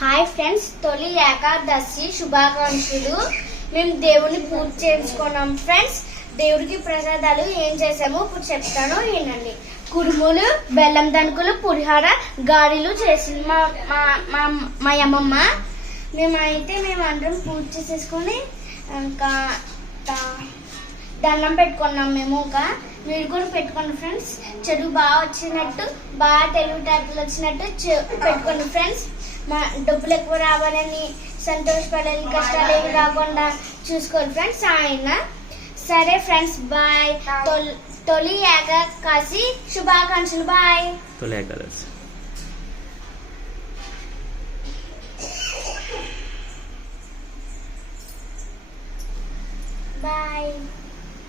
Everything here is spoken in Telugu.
హాయ్ ఫ్రెండ్స్, తొలి ఏకాదశి శుభాకాంక్షలు. మేము దేవుని పూజ చేసుకున్నాం ఫ్రెండ్స్. దేవుడికి ప్రసాదాలు ఏం చేసామో ఇప్పుడు చెప్తాను, వినండి. కుడుములు, బెల్లం దనుకులు, పులిహార, గారెలు చేసింది మా అమ్మమ్మ. మేమందరం పూజ చేసేసుకొని ఇంకా దండం పెట్టుకున్నాం. ఇంకా మీరు కూడా పెట్టుకోండి ఫ్రెండ్స్. చదువు బాగా వచ్చినట్టు, బాగా తెలివితేటలు వచ్చినట్టు పెట్టుకోండి ఫ్రెండ్స్. మా డబ్బులు ఎక్కువ రావాలని, సంతోషపడాలని, కష్టాలు ఏమి రాకుండా చూసుకోండి ఫ్రెండ్స్. ఆయన సరే ఫ్రెండ్స్, బాయ్. తొలి ఏకాదశి శుభాకాంక్షలు. బాయ్. తొలి ఏకాదశి.